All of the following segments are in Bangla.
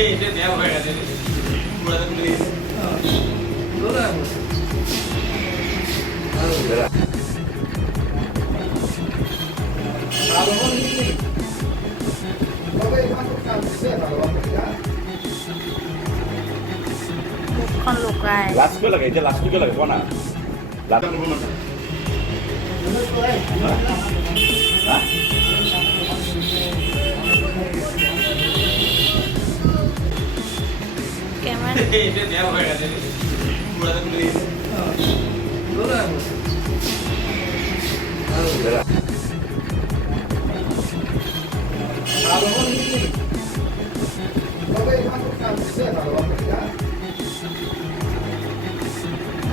এটা দেওয়া হয়ে গেছে পুরো তুলে মুখখন লুকাই লাস্ট কিয় লাগে এতিয়া লাষ্টটো কিয় লাগে কোৱা না লাষ্ট কেমেৰা এটা দেওয়া হয়ে গেছে পুরো তুলে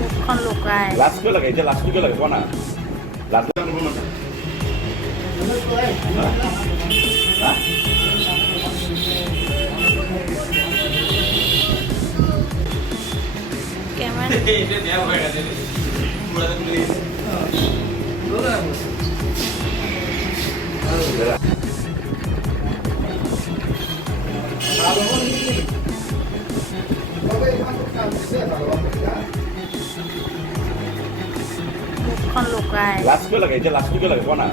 মুখখন লুকাই লাষ্ট কিয় লাগে এতিয়া লাষ্টটো কিয় লাগে কোৱা না লাষ্ট কেমেৰা এটা দেওয়া হয়ে গেছে পুরো তুলে মুখখন লুকাই লাষ্ট কিয় লাগে এতিয়া লাষ্টটো কিয় লাগে কোৱা না